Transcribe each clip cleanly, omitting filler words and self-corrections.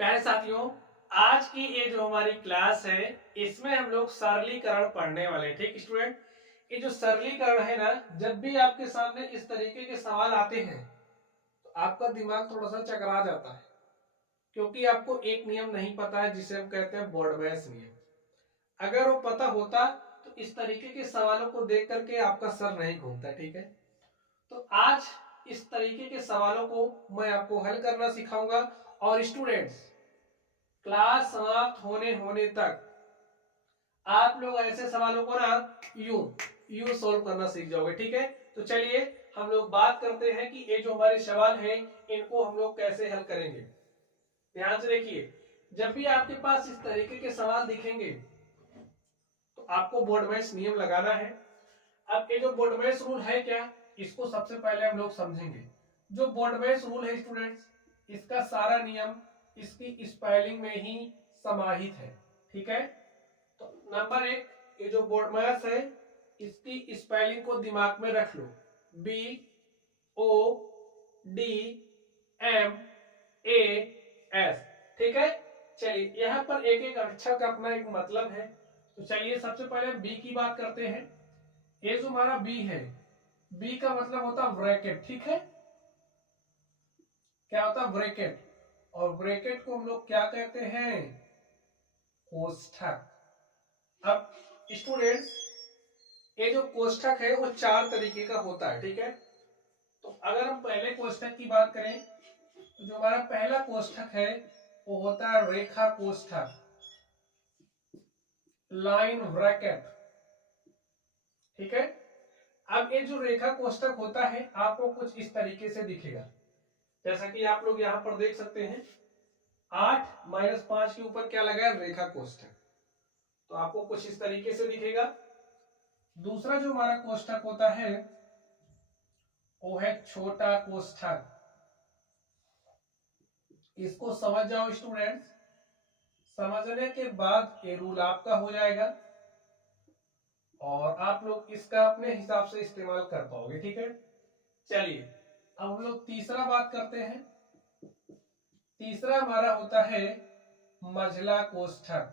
प्यारे साथियों, आज की ये जो हमारी क्लास है इसमें हम लोग सरलीकरण पढ़ने वाले हैं। ठीक स्टूडेंट, ये जो सरलीकरण है ना, जब भी आपके सामने इस तरीके के सवाल आते हैं तो आपका दिमाग थोड़ा सा चकरा जाता है, क्योंकि आपको एक नियम नहीं पता है जिसे हम कहते हैं बोर्डमैस नियम। अगर वो पता होता तो इस तरीके के सवालों को देख करके आपका सर नहीं घूमता। ठीक है, तो आज इस तरीके के सवालों को मैं आपको हल करना सिखाऊंगा। और स्टूडेंट्स, क्लास समाप्त होने होने तक आप लोग ऐसे सवालों को ना यू यू सोल्व करना सीख जाओगे। ठीक है, तो चलिए हम लोग बात करते हैं कि ये जो हमारे सवाल हैं इनको हम लोग कैसे हल करेंगे। ध्यान से देखिए, जब भी आपके पास इस तरीके के सवाल दिखेंगे तो आपको बोर्डमैस नियम लगाना है। अब ये जो बोर्डमैस रूल है क्या, इसको सबसे पहले हम लोग समझेंगे। जो बोर्डमैस रूल है स्टूडेंट्स, इसका सारा नियम इसकी स्पेलिंग में ही समाहित है। ठीक है, तो नंबर एक, ये जो बोर्डमैस है इसकी स्पेलिंग को दिमाग में रख लो, BODMAS। ठीक है, चलिए यहाँ पर एक एक अक्षर का अपना एक मतलब है। तो चलिए सबसे पहले बी की बात करते हैं। ये जो हमारा बी है, बी का मतलब होता है ब्रैकेट। ठीक है, क्या होता है ब्रैकेट, और ब्रैकेट को हम लोग क्या कहते हैं, कोष्ठक। अब स्टूडेंट्स, ये जो कोष्ठक है वो चार तरीके का होता है। ठीक है, तो अगर हम पहले कोष्ठक की बात करें तो जो हमारा पहला कोष्ठक है वो होता है रेखा कोष्ठक, लाइन ब्रैकेट। ठीक है, अब ये जो रेखा कोष्ठक होता है आपको कुछ इस तरीके से दिखेगा, जैसा कि आप लोग यहाँ पर देख सकते हैं 8 - 5 के ऊपर क्या लगा है, रेखा कोष्ठक। तो आपको कुछ इस तरीके से दिखेगा। दूसरा जो हमारा कोष्ठक होता है वो है छोटा कोष्ठक। इसको समझ जाओ स्टूडेंट्स, समझने के बाद ये रूल आपका हो जाएगा और आप लोग इसका अपने हिसाब से इस्तेमाल कर पाओगे। ठीक है, चलिए अब हम लोग तीसरा बात करते हैं। तीसरा हमारा होता है मझला कोष्ठक,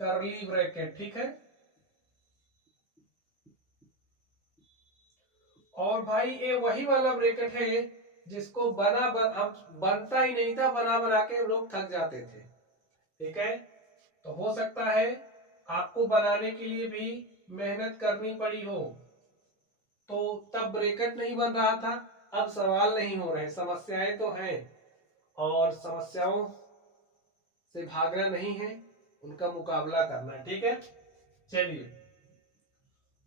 करली ब्रैकेट। ठीक है, और भाई ये वही वाला ब्रैकेट है जिसको हम बनता ही नहीं था, बना बना के हम लोग थक जाते थे। ठीक है, तो हो सकता है आपको बनाने के लिए भी मेहनत करनी पड़ी हो, तो तब ब्रैकेट नहीं बन रहा था। अब सवाल नहीं हो रहे, समस्याएं तो हैं और समस्याओं से भागना नहीं है, उनका मुकाबला करना है। ठीक है, चलिए,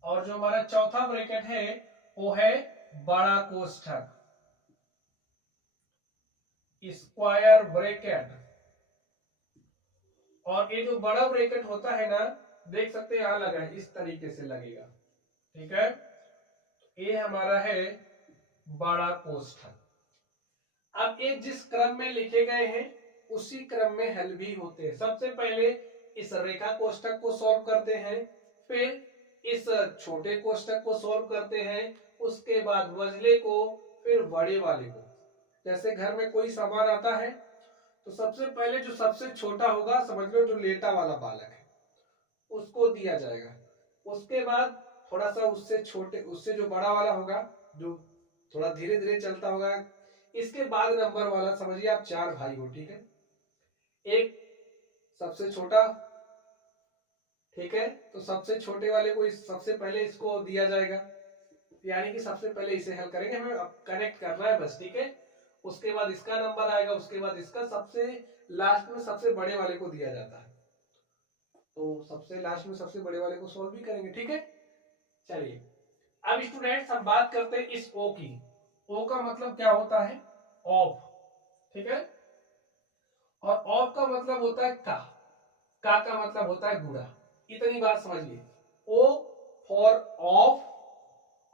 और जो हमारा चौथा ब्रैकेट है वो है बड़ा कोष्ठक, स्क्वायर ब्रैकेट। और ये जो बड़ा ब्रैकेट होता है ना, देख सकते हैं यहां लगा है, इस तरीके से लगेगा। ठीक है, ये हमारा है बड़ा कोष्ठक। अब ये जिस क्रम में लिखे गए हैं उसी क्रम में हल भी होते हैं। सबसे पहले इस रेखा कोष्ठक को सॉल्व करते हैं, फिर इस छोटे कोष्ठक को सॉल्व करते हैं, उसके बाद मझले को, फिर बड़े वाले को। जैसे घर में कोई सामान आता है तो सबसे पहले जो सबसे छोटा होगा, समझ लो जो लेटा वाला बालक है, उसको दिया जाएगा। उसके बाद थोड़ा सा उससे छोटे, उससे जो बड़ा वाला होगा, जो थोड़ा धीरे धीरे चलता होगा, इसके बाद नंबर वाला। समझिए आप चार भाई हो। ठीक है, एक सबसे छोटा। ठीक है, तो सबसे छोटे वाले को सबसे पहले इसको दिया जाएगा, यानी कि सबसे पहले इसे हल करेंगे, हमें कनेक्ट करना है बस। ठीक है, उसके बाद इसका नंबर आएगा, उसके बाद इसका, सबसे लास्ट में सबसे बड़े वाले को दिया जाता है, तो सबसे लास्ट में सबसे बड़े वाले को सॉल्व भी करेंगे। ठीक है, चलिए अब स्टूडेंट्स हम बात करते हैं इस ओ की। ओ का मतलब क्या होता है, ऑफ। ठीक है, और ऑफ का मतलब होता है का मतलब होता है गुणा। इतनी बात समझिए, ओ फॉर ऑफ,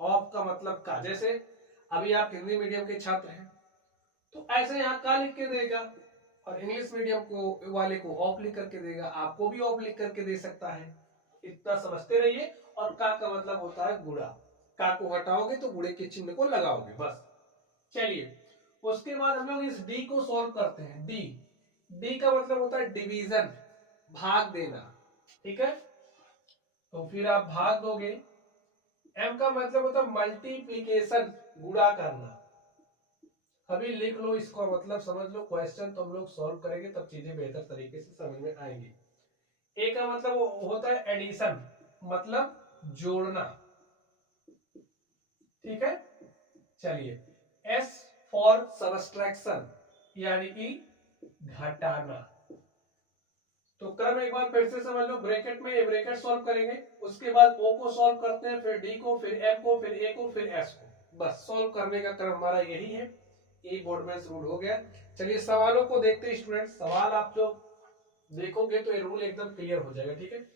ऑफ का मतलब का। जैसे अभी आप हिंदी मीडियम के छात्र हैं तो ऐसे यहाँ का लिख के देगा, और इंग्लिश मीडियम को वाले को ऑफ लिख करके देगा, आपको भी ऑफ लिख करके दे सकता है। इतना समझते रहिए। और का मतलब होता है गुणा, का को हटाओगे तो गुणे के चिन्ह को लगाओगे बस। चलिए, उसके बाद हम लोग इस डी को सॉल्व करते हैं। डी डी का मतलब होता है डिवीजन, भाग देना, ठीक है, तो फिर आप भाग दोगे। एम का मतलब होता है मल्टीप्लीकेशन, गुणा करना। अभी लिख लो इसको, मतलब समझ लो, क्वेश्चन तो हम लोग सॉल्व करेंगे तब चीजें बेहतर तरीके से समझ में आएंगी। ए का मतलब होता है एडिशन, मतलब जोड़ना, ठीक है। चलिए, एस फॉर सबट्रैक्शन, यानी कि घटाना। तो क्रम एक बार फिर से समझ लो, ब्रैकेट में ये ब्रैकेट सॉल्व करेंगे, उसके बाद ओ को सॉल्व करते हैं, फिर डी को, फिर एम को, फिर ए को, फिर एस को। बस सॉल्व करने का क्रम हमारा यही है। ये बोर्ड में रूल हो गया। चलिए सवालों को देखते हैं स्टूडेंट। सवाल आप लोग देखोगे तो ये रूल एकदम क्लियर हो जाएगा, ठीक है।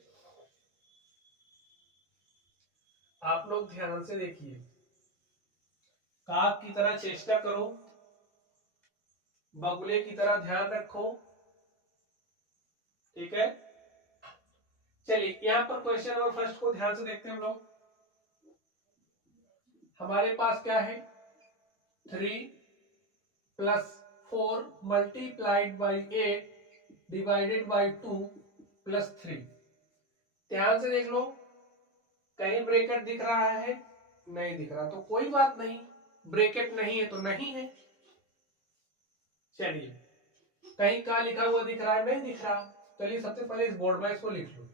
आप लोग ध्यान से देखिए, काक की तरह चेष्टा करो, बगुले की तरह ध्यान रखो, ठीक है। चलिए यहां पर क्वेश्चन नंबर फर्स्ट को ध्यान से देखते हैं हम लोग। हमारे पास क्या है, 3 plus 4 multiplied by 8 divided by 2 plus 3। ध्यान से देख लो, कहीं ब्रैकेट दिख रहा है, नहीं दिख रहा, तो कोई बात नहीं, ब्रैकेट नहीं है तो नहीं है। चलिए, कहीं का लिखा हुआ दिख रहा है, नहीं दिख रहा। चलिए सबसे पहले इस बोर्ड में इसको लिख लो।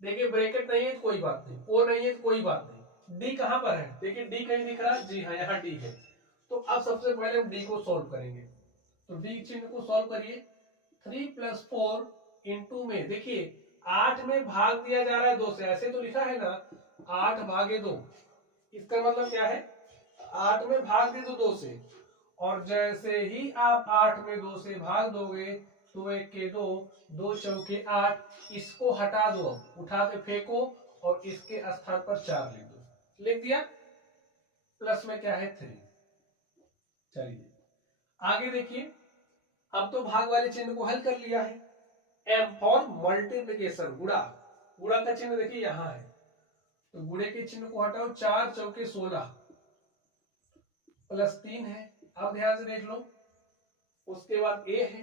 देखिए ब्रैकेट नहीं है तो कोई बात नहीं, ओ नहीं है तो कोई बात नहीं। डी कहां पर है, देखिए डी कहीं दिख रहा है, जी हाँ यहाँ डी है। तो अब सबसे पहले हम डी को सॉल्व करेंगे, तो डी चिन्ह को सॉल्व करिए। 3 प्लस 4 इंटू में, देखिए 8 में भाग दिया जा रहा है 2 से, ऐसे तो लिखा है ना 8 भागे 2, इसका मतलब क्या है 8 में भाग दे दो 2 से, और जैसे ही आप 8 में 2 से भाग दोगे तो 1 के 2, 2 चौके 8, इसको हटा दो, उठा के फेंको और इसके स्थान पर 4 लिख दो, लिख दिया। प्लस में क्या है 3। चलिए आगे देखिए, अब तो भाग वाले चिन्ह को हल कर लिया है। एम फॉर मल्टीप्लीकेशन, गुणा, गुणा का चिन्ह देखिए यहां है, तो गुणे के चिन्ह को हटाओ, 4 चौके 16 प्लस 3 है। अब ध्यान से देख लो, उसके बाद ए है,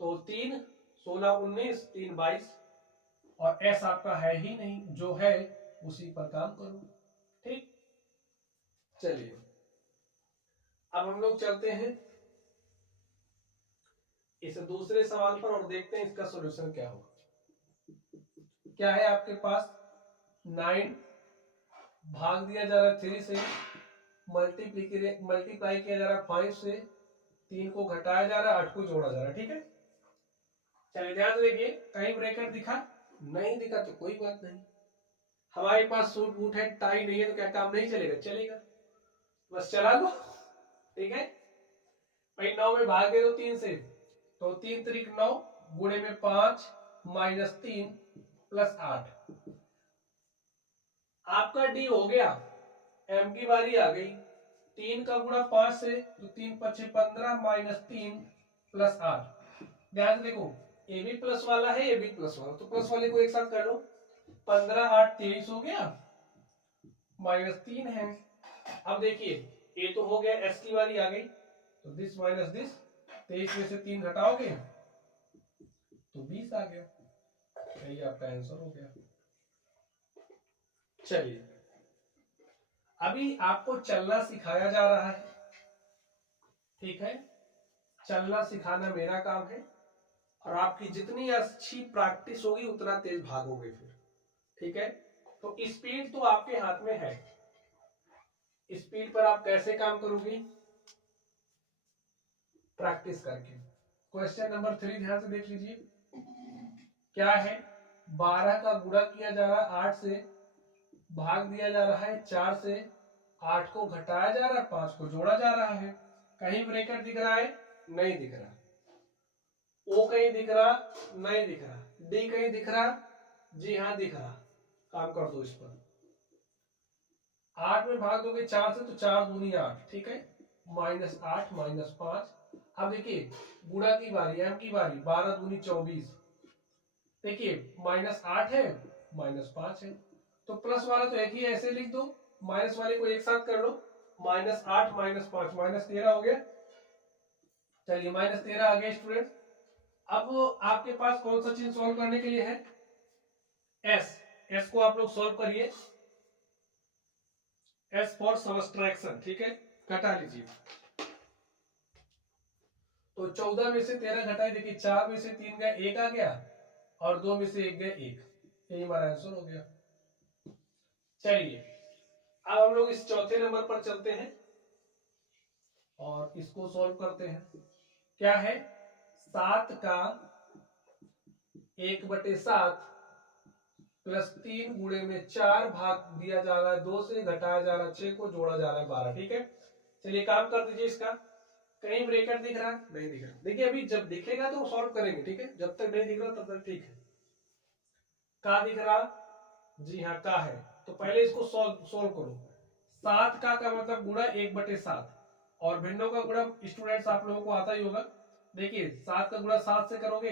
तो 3 16 19 3 22, और एस आपका है ही नहीं, जो है उसी पर काम करो, ठीक। चलिए अब हम लोग चलते हैं इस दूसरे सवाल पर और देखते हैं इसका सॉल्यूशन क्या होगा। क्या है आपके पास, 9 भाग दिया जा रहा है 3 से, मल्टीप्लाई किया जा रहा है 5 से, 3 को घटाया जा रहा है, 8 को जोड़ा जा रहा है, ठीक है। चलिए ध्यान से देखिए, कहीं ब्रैकेट दिखा, नहीं दिखा तो कोई बात नहीं। हमारे पास सूट बूट है, टाई नहीं है, तो क्या काम नहीं चलेगा, चलेगा, बस चला लो, ठीक है। भाई 9 में भाग दे दो 3 से, तो 3 त्रिक 9, गुणे में 5 माइनस 3 प्लस 8। आपका डी हो गया, एम की बारी आ गई। 3 का गुणा 5 से, तो 3 पच्चे 15 माइनस 3 प्लस 8। ध्यान से देखो, ए भी प्लस वाला है, ए भी प्लस वाला, तो प्लस वाले को एक साथ कर लो, 15 8 23 हो गया, माइनस 3 है। अब देखिए ए तो हो गया, एस की बारी आ गई, तो दिस माइनस दिस, 23 में से 3 घटाओगे तो 20 आ गया, यही आपका आंसर हो गया। चलिए अभी आपको चलना सिखाया जा रहा है, ठीक है, चलना सिखाना मेरा काम है, और आपकी जितनी अच्छी प्रैक्टिस होगी उतना तेज भागोगे फिर, ठीक है। तो स्पीड तो आपके हाथ में है, स्पीड पर आप कैसे काम करोगे, प्रैक्टिस करके। क्वेश्चन नंबर 3 ध्यान से देख लीजिए, क्या है, 12 का गुणा किया जा रहा है 8 से, भाग दिया जा रहा है 4 से, 8 को घटाया जा रहा है, 5 को जोड़ा जा रहा है। कहीं ब्रैकेट दिख रहा है, नहीं दिख रहा, ओ कहीं दिख रहा, नहीं दिख रहा, डी कहीं दिख रहा, जी हाँ दिख रहा, काम कर दो इस पर। 8 में भाग दोगे 4 से, तो 4 दूनी 8, ठीक है, माइनस 8 माइनस 5। अब देखिए गुणा की बारी, एम की बारी, 12 दूनी 24, देखिए माइनस 8 है, माइनस 5 है, तो प्लस वाला तो एक ही ऐसे लिख दो, माइनस वाले को एक साथ कर लो, माइनस 8 माइनस 5 माइनस 13 हो गया, चलिए -13 आ गया स्टूडेंट। अब आपके पास कौन सा चीज सॉल्व करने के लिए है? एस को आप लोग सॉल्व करिए, एस फॉर सबट्रैक्शन, ठीक है, घटा लीजिए। तो 14 में से 13 घटाई, देखिए 4 में से 3 गया, 1 आ गया, और 2 में से 1 गया 1, यही हमारा आंसर हो गया। चलिए अब हम लोग इस चौथे नंबर पर चलते हैं और इसको सॉल्व करते हैं। क्या है? 7 का 1/7 प्लस 3 गुणे में 4 भाग दिया जा रहा है 2 से, घटाया जा रहा है 6 को, जोड़ा जा रहा है 12, ठीक है। चलिए काम कर दीजिए इसका। कहीं ब्रैकेट दिख रहा है? नहीं दिख रहा। देखिए अभी जब दिखेगा तो सॉल्व करेंगे, ठीक है, जब तक नहीं दिख रहा तब तक ठीक है। का दिख रहा? जी हाँ का है, तो पहले इसको सोल्व करो। 7 का मतलब गुणा 1/7, और भिन्नों का गुणा स्टूडेंट्स आप लोगों को आता ही होगा। देखिए 7 का गुणा 7 से करोगे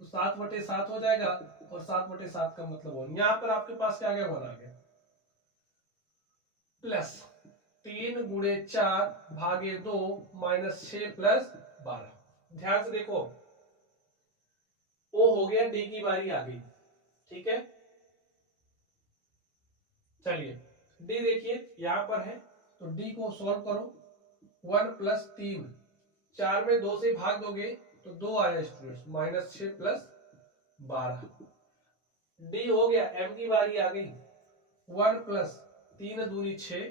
तो 7/7 हो जाएगा, और 7/7 का मतलब 1। यहाँ पर आपके पास क्या आ गया? 1 आ गया, प्लस 3 गुणे 4 भागे 2 -6 प्लस 12। ध्यान से देखो, ओ हो गया, डी की बारी आ गई, ठीक है। चलिए डी देखिए यहां पर है, तो डी को सॉल्व करो। 1 प्लस 3, 4 में 2 से भाग दोगे तो 2 आया स्टूडेंट्स, -6 प्लस 12। डी हो गया, एम की बारी आ गई। 1 प्लस 3 दूनी 6,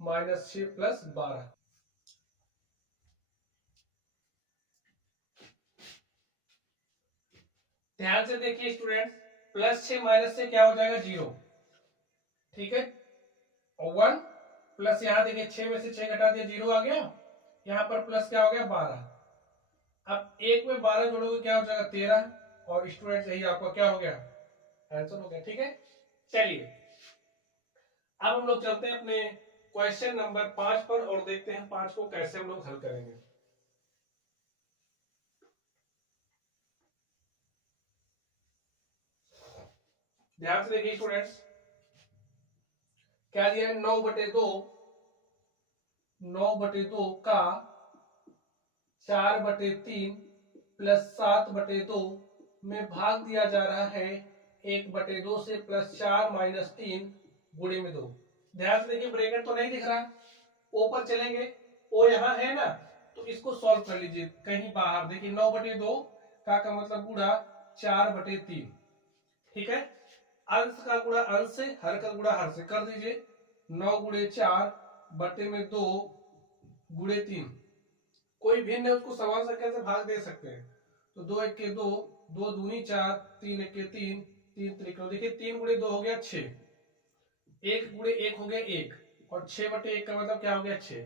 -6 प्लस 12। ध्यान से देखिए स्टूडेंट्स, +6 माइनस से क्या हो जाएगा? 0, ठीक है। और 1 प्लस यहां देखिए 6 में से 6 घटा दिया, 0 आ गया। यहां पर प्लस क्या हो गया? 12। अब 1 में 12 जोड़ोगे क्या हो जाएगा? 13, और स्टूडेंट यही आपका क्या हो गया? आंसर हो गया, ठीक है। चलिए अब हम लोग चलते हैं अपने क्वेश्चन नंबर 5 पर और देखते हैं 5 को कैसे हम लोग हल करेंगे। ध्यान से देखिए स्टूडेंट्स, क्या दिया है? 9/2, 9/2 का 4/3 प्लस 7/2 में भाग दिया जा रहा है 1/2 से, प्लस 4 माइनस 3 गुणे में 2। ध्यान से देखिए, ब्रैकेट तो नहीं दिख रहा, ओ पर चलेंगे, ओ यहाँ है ना, तो इसको सॉल्व कर लीजिए कहीं बाहर। देखिए 9/2 का मतलब गुणा 4/3, ठीक है। अंश का गुणा अंश से, हर का गुणा हर से कर दीजिए। 9 गुणे 4 बटे में 2 गुणे 3, कोई भिन्न है उसको समान संख्या से भाग दे सकते हैं। तो 2 1 के 2, 2 दूनी 4, 3 1 के 3, 3 त्रिक, देखिए 3 गुणे 2 हो गया 6, 1 गुणे 1 हो गया 1, और 6/1 का मतलब क्या हो गया? 6।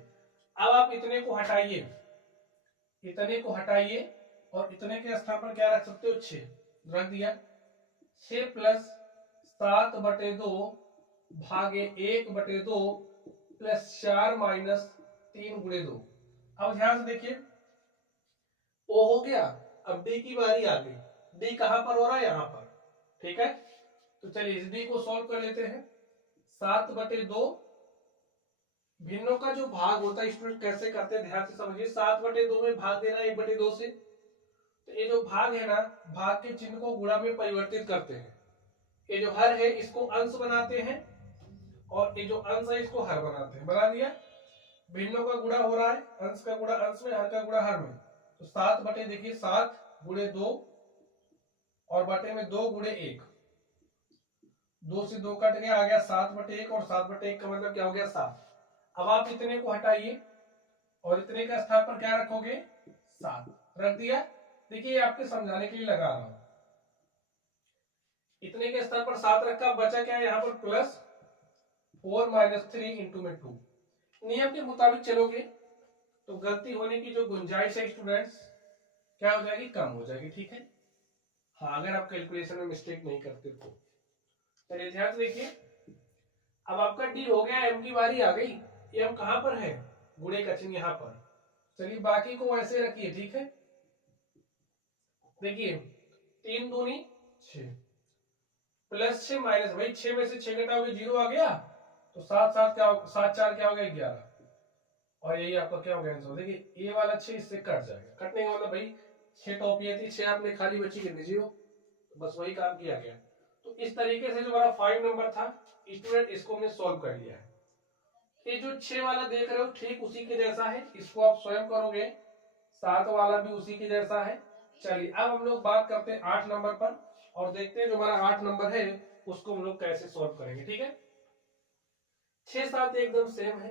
अब आप इतने को हटाइए, इतने को हटाइए, और इतने के स्थान पर क्या रख सकते हो? 6 रख दिया। 6 प्लस 7/2 भागे 1/2 प्लस 4 माइनस 3 गुणे 2। अब ध्यान से देखिए, ओ हो गया, अब डी की बारी आ गई। डी कहां पर हो रहा है? यहां पर, ठीक है। तो चलिए इस डी को सॉल्व कर लेते हैं। 7/2, भिन्नों का जो भाग होता है स्टूडेंट कैसे करते हैं ध्यान से समझिए। 7/2 में भाग देना 1/2 से, तो ये जो भाग है ना, भाग के चिन्ह को गुणा में परिवर्तित करते हैं। ये जो हर है इसको अंश बनाते हैं, और ये जो अंश है इसको हर बनाते हैं। बना दिया। भिन्नों का गुणा हो रहा है, अंश का गुणा अंश में, हर का गुणा हर में। तो 7 देखिए 7 गुणे 2, और बटे में 2 गुणे 1, 2 से 2 कट गया, आ गया 7/1, और 7/1 का मतलब क्या हो गया? 7। अब आप इतने को हटाइए, और इतने का स्थान पर क्या रखोगे? 7 रख दिया। देखिए आपके समझाने के लिए लगा रहा हूं, इतने के स्थान पर 7 रखा, बचा क्या? यहाँ पर प्लस 4 माइनस 3 इंटू में 2। नियम के मुताबिक चलोगे तो गलती होने की जो गुंजाइश है स्टूडेंट्स क्या हो जाएगी? कम हो जाएगी, ठीक है। हाँ, अगर आप कैलकुलेशन में मिस्टेक नहीं करते तो। चलिए ध्यान से देखिए, अब आपका डी हो गया, एम की बारी आ गई। एम कहां पर है? गुणे का चिन्ह यहां पर। चलिए बाकी को वैसे रखिए, ठीक है। देखिए 3 दूनी 6, प्लस 6 माइनस, भाई 6 में से 6 घटाओगे 0 आ गया, तो 7 7 क्या 7 4 क्या हो गया? 11। और यही आपका क्या होगा आंसर। देखिए ये वाला 6 इससे कट जाएगा, कटने का मतलब भाई 6 टॉपियां थी, 6 आपने खाली बची कितनी 0, बस वही काम किया गया। तो इस तरीके से जो हमारा 5 नंबर था स्टूडेंट, इसको हमने सॉल्व कर लिया है। ये जो 6 वाला देख रहे हो ठीक उसी के जैसा है, इसको आप स्वयं करोगे। 7 वाला भी उसी के जैसा है। चलिए अब हम लोग बात करते हैं 8 नंबर पर और देखते हैं जो हमारा 8 नंबर है उसको हम लोग कैसे सॉल्व करेंगे। ठीक है, 6 7 एकदम सेम है।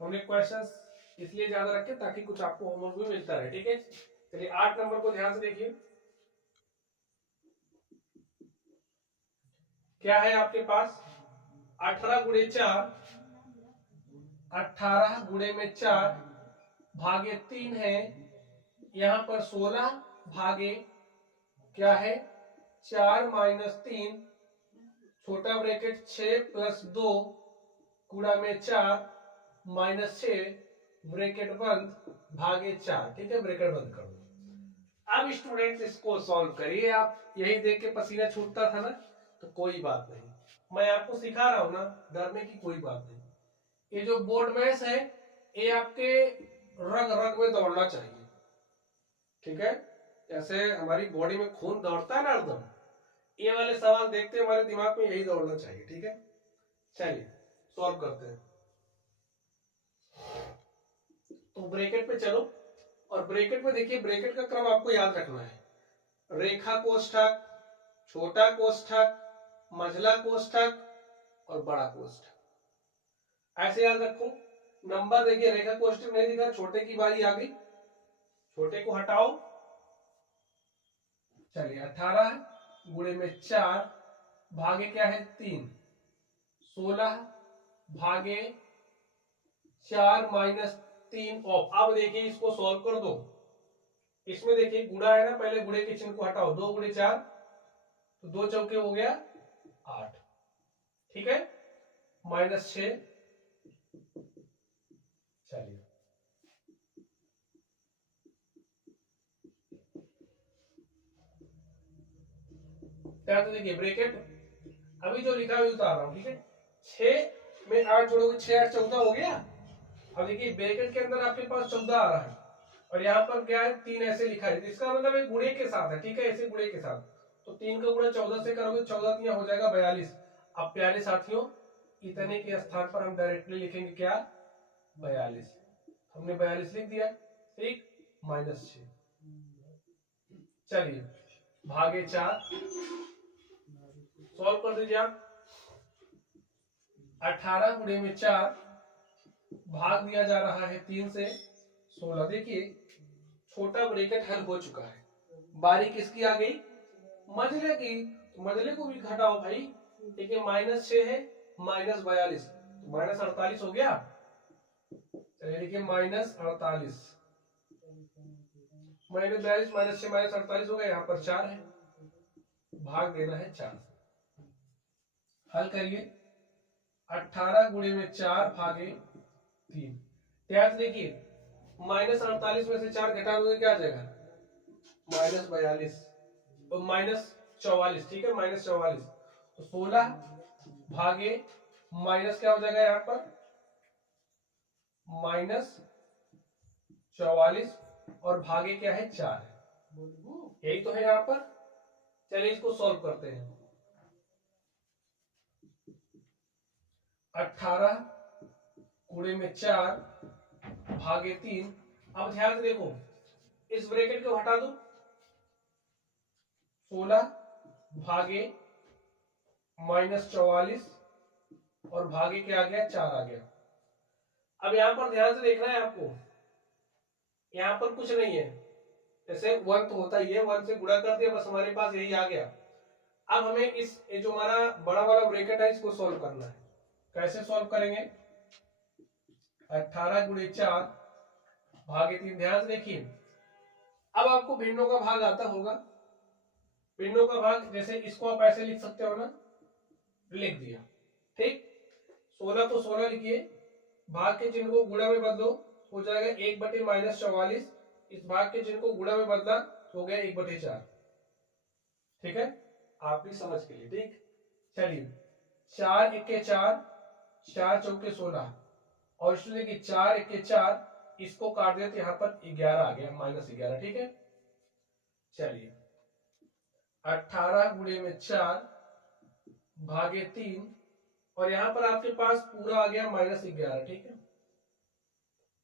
हमने क्वेश्चंस इसलिए ज्यादा रखे ताकि कुछ आपको होमवर्क भी मिलता रहे। ठीक है, चलिए 8 नंबर को ध्यान से देखिए। क्या है आपके पास 18 गुणे 4, 18 गुणे में 4 भागे 3 है। यहां पर 16 भागे क्या है 4 माइनस 3, छोटा ब्रैकेट 6 प्लस 2 गुणा में 4 माइनस 6 ब्रैकेट बंद भागे 4। ठीक है, ब्रैकेट बंद कर दो। अब स्टूडेंट्स इसको सॉल्व करिए। आप यही देख के पसीना छूटता था ना, तो कोई बात नहीं, मैं आपको सिखा रहा हूं ना, डरने की कोई बात नहीं। ये जो बोर्ड मैथ्स है ये आपके रग रग में दौड़ना चाहिए। ठीक है, जैसे हमारी बॉडी में खून दौड़ता है ना एकदम, ये वाले सवाल देखते हमारे दिमाग में यही दौड़ना चाहिए। ठीक है, चलिए सॉल्व करते हैं। तो ब्रैकेट पे चलो और ब्रैकेट में देखिए, ब्रैकेट का क्रम आपको याद रखना है। रेखा कोष्ठक, छोटा कोष्ठक, मझला कोष्ठक और बड़ा कोष्ठक, ऐसे याद रखो। नंबर देखिए, रेखा कोष्ठक नहीं दिखा, छोटे की बारी आ गई, छोटे को हटाओ। चलिए 18 गुणे में 4 भागे क्या है 3, 16 भागे 4 माइनस 3 ऑफ। अब देखिए इसको सॉल्व कर दो। इसमें देखिए गुणा है ना, पहले गुणे के चिन्ह को हटाओ। 2 गुणे 4 तो 2 चौके हो गया 8। ठीक है, माइनस 6। चलिए क्या, तो देखिए ब्रैकेट अभी जो लिखा है उतार रहा हूं। ठीक है, 6 में 8 जोड़ोगे 6 8 14 हो गया। अब देखिए ब्रैकेट के अंदर आपके पास 14 आ रहा है और यहाँ पर क्या है 3 ऐसे लिखा है, इसका मतलब एक गुणे के साथ है। ठीक है, ऐसे गुणे के साथ, तो 3 का गुणा 14 से करोगे, 14 3 हो जाएगा 42। अब प्यारे साथियों, इतने के स्थान पर हम डायरेक्टली लिखेंगे क्या 42। हमने 42 लिख दिया। ठीक, माइनस 6। चलिए भागे 4 सॉल्व कर दीजिए आप। 18 गुणे में 4 भाग दिया जा रहा है 3 से 16। देखिए छोटा ब्रैकेट हल हो चुका है, बारी किसकी आ गई मझले की, तो मझले को भी घटाओ भाई। देखिए माइनस 6 है, माइनस 42 तो माइनस 48 हो गया। चलिए देखिए माइनस 48, माइनस 42 माइनस 6 माइनस 48 हो गया। यहाँ पर 4 है, भाग देना है 4। हल करिए 18 गुणे में 4 भागे 3। ध्यान देखिए माइनस 48 में से 4 घटा दोगे क्या आ जाएगा माइनस 42 तो माइनस 44। ठीक है, माइनस 44 तो 16 भागे माइनस क्या हो जाएगा यहाँ पर माइनस 44 और भागे क्या है 4 है, यही तो है यहाँ पर। चलिए इसको सॉल्व करते हैं। 18 गुणे में 4 भागे 3। अब ध्यान से देखो, इस ब्रैकेट को हटा दो, 16 भागे माइनस 44 और भागे क्या आ गया 4 आ गया। अब यहां पर ध्यान से देखना है आपको, यहां पर कुछ नहीं है, जैसे 1 तो होता ही है, 1 से गुणा कर दिया बस, हमारे पास यही आ गया। अब हमें इस जो हमारा बड़ा वाला ब्रैकेट है इसको सॉल्व करना है। कैसे सॉल्व करेंगे 18 गुणे 4 भागे 3। ध्यान से देखिए, अब आपको भिन्नों का भाग आता होगा। भिन्नों का भाग जैसे इसको आप ऐसे लिख सकते हो ना, लिख दिया। ठीक, 16 को 16 लिखिए, भाग के चिन्ह को गुणा में बदलो, हो जाएगा 1/-44। इस भाग के चिन्ह को गुणा में बदला, हो गया 1/4। ठीक है, आप भी समझ के लिए। ठीक, चलिए 4 1 4, 4 चौके 16, और इसमें देखिए 4 1 4, इसको काट दिया तो यहाँ पर 11 आ गया, -11, ठीक है। चलिए 18 गुणे में 4 भागे 3, और यहां पर आपके पास पूरा आ गया -11, ठीक है।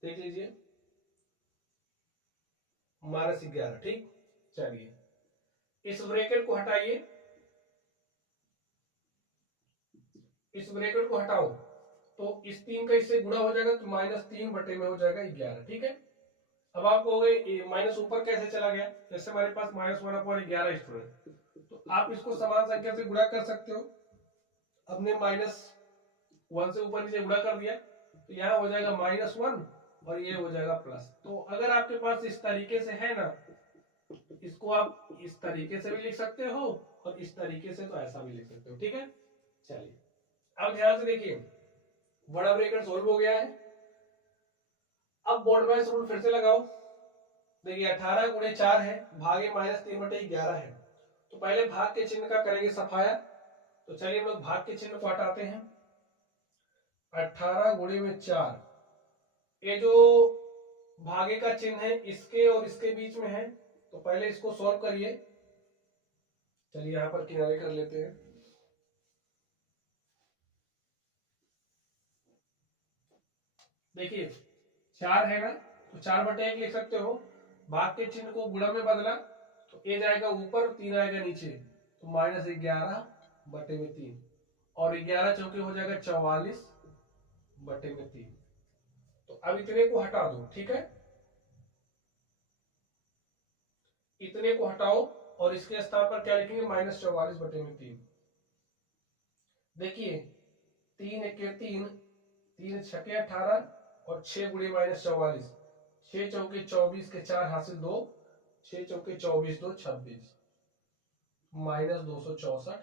देख लीजिए -11, ठीक। चलिए इस ब्रैकेट को हटाइए, इस ब्रैकेट को हटाओ तो इस 3 का इससे गुणा हो जाएगा तो -3 बटे में हो जाएगा 11, ठीक है। अब आप कहोगे माइनस ऊपर कैसे चला गया, जैसे हमारे पास -1/11 स्टूडेंट, तो आप इसको समान संख्या से गुणा कर सकते हो। अपने -1 से ऊपर नीचे गुणा कर दिया तो यहाँ हो जाएगा -1 और ये हो जाएगा प्लस। तो अगर आपके पास इस तरीके से है ना, इसको आप इस तरीके से भी लिख सकते हो और इस तरीके से तो ऐसा भी लिख सकते हो, ठीक है। चलिए अब ध्यान से देखिए, बड़ा ब्रैकेट सोल्व हो गया है। अब बोर्ड वाइज रूल फिर से लगाओ। देखिए 18 गुणे 4 है, भागे -3/11 है, तो पहले भाग के चिन्ह का करेंगे सफाया। तो चलिए हम लोग भाग के चिन्ह को हटाते हैं। 18 गुणे में 4, ये जो भागे का चिन्ह है इसके और इसके बीच में है, तो पहले इसको सॉल्व करिए। चलिए यहां पर किनारे कर लेते हैं। देखिए 4 है ना, तो 4/1 लिख सकते हो। भाग के चिन्ह को गुणा में बदला तो ए जाएगा ऊपर, 3 आएगा नीचे, तो -11/3, और 11 चौके हो जाएगा 44/3। तो अब इतने को हटा दो, ठीक है। इतने को हटाओ और इसके स्थान पर क्या लिखेंगे, -44/3। देखिए 3 1 3, 3 6 18 और 6 गुणे -44, 6 चौके 24 के 4 हासिल 2, 6 चौके 24 2 26, -264,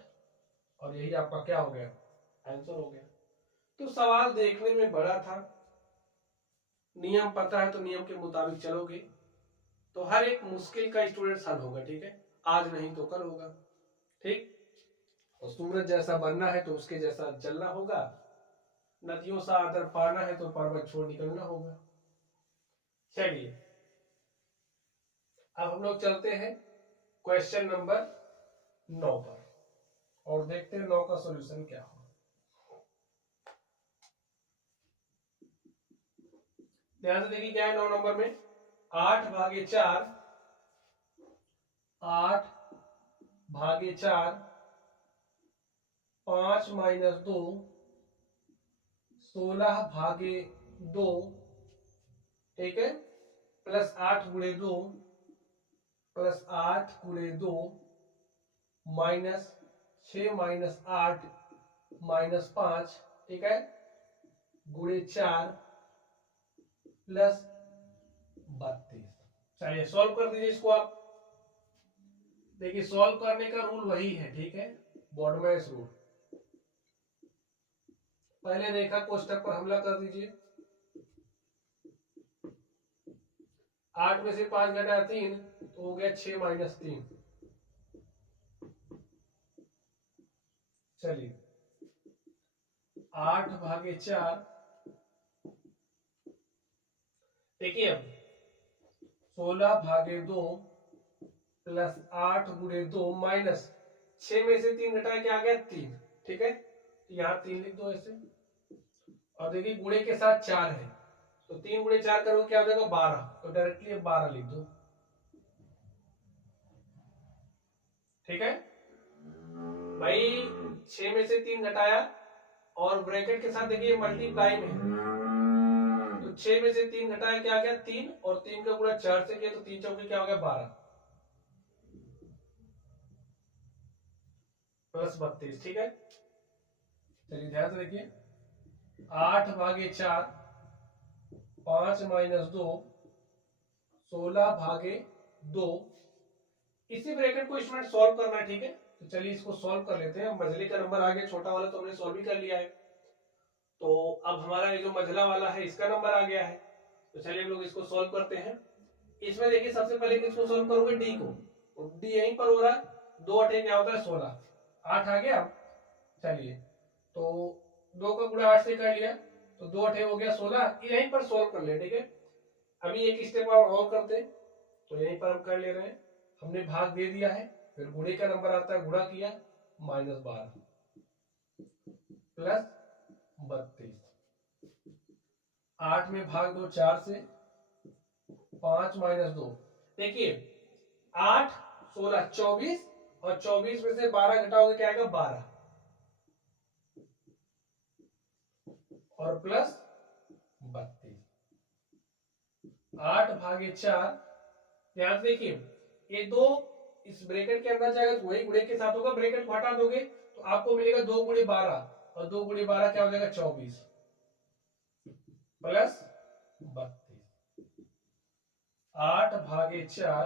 और यही आपका क्या हो गया, आंसर हो गया। तो सवाल देखने में बड़ा था, नियम पता है तो नियम के मुताबिक चलोगे तो हर एक मुश्किल का स्टूडेंट हल होगा, ठीक है। आज नहीं तो कल होगा, ठीक। और सूरज जैसा बनना है तो उसके जैसा जलना होगा, नदियों सा आदर पाना है तो पर्वत छोड़ निकलना होगा। चलिए अब हम लोग चलते हैं क्वेश्चन नंबर 9 पर और देखते हैं 9 का सॉल्यूशन क्या हो। ध्यान से देखिए क्या है 9 नंबर में, 8 भागे 4, 8 भागे 4, 5 - 2, 16 भागे 2, ठीक है, प्लस 8 गुणे 2, प्लस 8 गुणे 2, -6 - 8 -5, ठीक है, गुणे 4 प्लस 32। चलिए सॉल्व कर दीजिए इसको आप। देखिए सॉल्व करने का रूल वही है, ठीक है, बॉडमैस रूल। पहले रेखा कोष्ठक पर हमला कर दीजिए। 8 में से 5 घटा 3 तो हो गया 6 - 3। चलिए 8 भागे 4, देखिए अब 16 भागे 2 प्लस 8 गुणे 2 माइनस 6 में से 3 घटाया क्या आ गया 3, ठीक है, तो यहाँ 3 लिख दो ऐसे। और देखिए गुणे के साथ 4 है तो 3 गुणे 4 करोगे क्या हो जाएगा 12, तो डायरेक्टली 12 लिख दो, ठीक है भाई। 6 में से 3 घटाया और ब्रैकेट के साथ देखिए मल्टीप्लाई में है, तो 6 में से 3 घटाया क्या आ गया 3, और 3 का गुणा 4 से किया तो 3 चौके क्या हो गया 12 प्लस 32, ठीक है। चलिए ध्यान से देखिए 8 भागे 4, 5 - 2, 16 भागे 2। इसी ब्रैकेट को स्टूडेंट सॉल्व करना है, ठीक है। तो चलिए इसको सॉल्व कर लेते हैं। मझले का नंबर आ गया, छोटा वाला तो हमने सॉल्व ही कर लिया है, तो अब हमारा ये जो मझला वाला है इसका नंबर आ गया है। तो चलिए हम लोग इसको सॉल्व करते हैं। इसमें देखिए सबसे पहले किसको सॉल्व करोगे, डी को, तो डी यहीं पर हो रहा है, 2 8 क्या होता है 16, 8 आ गया। चलिए तो 2 का गुणा 8 से कर लिया तो 2 8 हो गया 16, यहीं पर सोल्व कर ले। ठीक है, अभी एक स्टेप और करते, तो यहीं पर हम कर ले रहे हैं। हमने भाग दे दिया है, फिर गुणे का नंबर आता है, गुणा किया, -12 प्लस 32। 8 में भाग दो 4 से, 5 - 2। देखिए 8 16 24, और 24 में से 12 घटाओगे क्या आएगा 12, और प्लस 32। 8 भागे 4, ध्यान से देखिए ये 2 इस ब्रैकेट के अंदर जाएगा तो वही गुणे के साथ होगा, ब्रैकेट को हटा दोगे तो आपको मिलेगा 2 × 12, और 2 × 12 क्या हो जाएगा 24 प्लस 32। 8 भागे 4,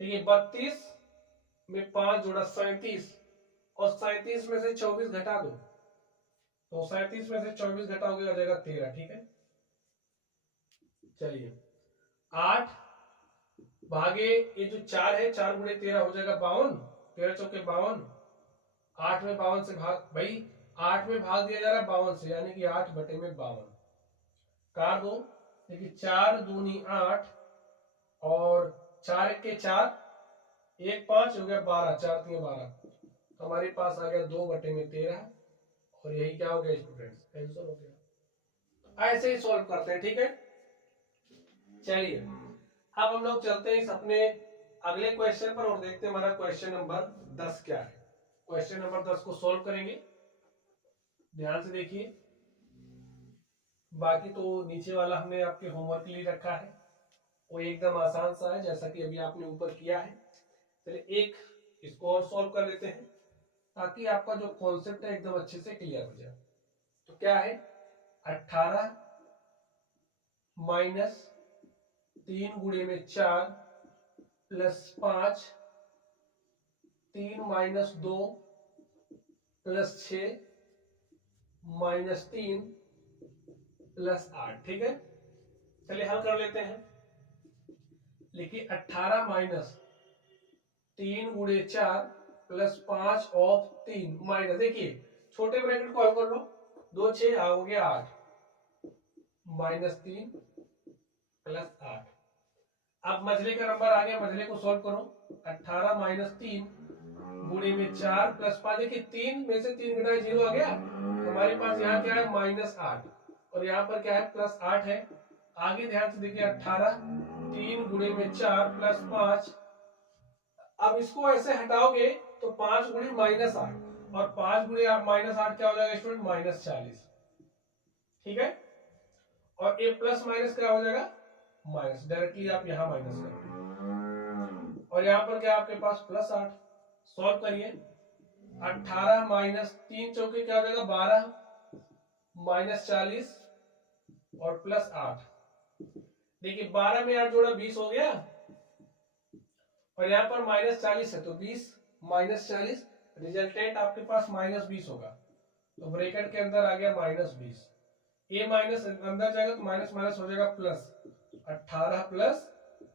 देखिए 32 में 5 जोड़ा 37, और 37 में से 24 घटा दो, तो 37 में से 24 घटाओगे आ जाएगा 13। ठीक है, चलिए 8 भागे ये जो 4 है, 4 × 13 हो जाएगा 52, 13 चौके 52। 8 में 52 से भाग, भाई 8 में भाग दिया जा रहा है 52 से, यानी कि 8/52 काट दो। देखिए 4 दूनी 8, और 4 1 के 4, 1 5 हो गया 12, 4 3 12, तो हमारे पास आ गया 2/13, और यही क्या हो गया स्टूडेंट्स, आंसर हो गया। ऐसे ही सॉल्व करते हैं। ठीक है, चलिए अब हम लोग चलते हैं इस अपने अगले क्वेश्चन पर, और देखते हैं हमारा क्वेश्चन नंबर 10 क्या है। क्वेश्चन नंबर 10 को सॉल्व करेंगे, ध्यान से देखिए। बाकी तो नीचे वाला हमने आपके होमवर्क के लिए रखा है, वो एकदम आसान सा है, जैसा कि अभी आपने ऊपर किया है। चलिए एक इसको और सॉल्व कर लेते हैं, ताकि आपका जो कॉन्सेप्ट है एकदम अच्छे से क्लियर हो जाए। तो क्या है, 18 माइनस 3 × 4 प्लस 5, 3 - 2 प्लस 6 -3 प्लस 8। ठीक है, चलिए हल कर लेते हैं। लिखिए 18 माइनस 3 × 4 प्लस 5 और 3 माइनस, देखिए छोटे ब्रैकेट को हल कर लो, 2 6 हो गया 8, -3 प्लस 8। अब मझले का नंबर आ गया, मझले को सॉल्व करो। 18 - 3 × 4 प्लस 5, देखिए 3 में से 3 घटाए 0 आ गया, तो हमारे पास यहाँ क्या है -8, और यहाँ पर क्या है +8 है। आगे ध्यान से देखिए 18 3 × 4 प्लस 5, अब इसको ऐसे हटाओगे तो 5 × -8, और 5 × -8 क्या हो जाएगा स्टूडेंट, -40। ठीक है, और ये प्लस माइनस क्या हो जाएगा माइनस, डायरेक्टली आप यहां माइनस करोगे, और यहां पर क्या आपके पास +8। सॉल्व करिए, 18 माइनस 3 चौके क्या हो जाएगा 12, -40 और +8। देखिए 12 में 8 जोड़ा 20 हो गया, और यहाँ पर -40 है, तो 20 -40, रिजल्टेंट आपके पास -20 होगा, तो ब्रैकेट के अंदर आ गया -20। ये माइनस अंदर जाएगा तो माइनस माइनस हो जाएगा प्लस, 18 प्लस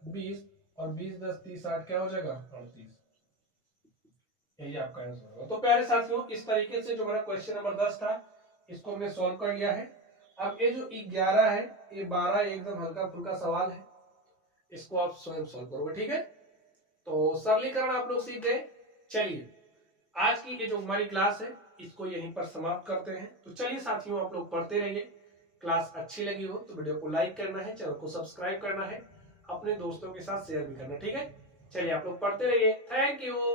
20, और 20 10 30 8 क्या हो जाएगा 38। यही आपका आंसर होगा। तो प्यारे साथियों, इस तरीके से जो हमारा क्वेश्चन नंबर 10 था, इसको हमने सॉल्व कर लिया है। अब ये जो 11 है, ये 12 एकदम हल्का फुल्का सवाल है, इसको आप स्वयं सॉल्व करोगे। ठीक है, तो सरलीकरण आप लोग सीख गए। चलिए आज की ये जो हमारी क्लास है, इसको यहीं पर समाप्त करते हैं। तो चलिए साथियों, आप लोग पढ़ते रहिए। क्लास अच्छी लगी हो तो वीडियो को लाइक करना है, चैनल को सब्सक्राइब करना है, अपने दोस्तों के साथ शेयर भी करना। ठीक है, चलिए आप लोग पढ़ते रहिए। Thank you.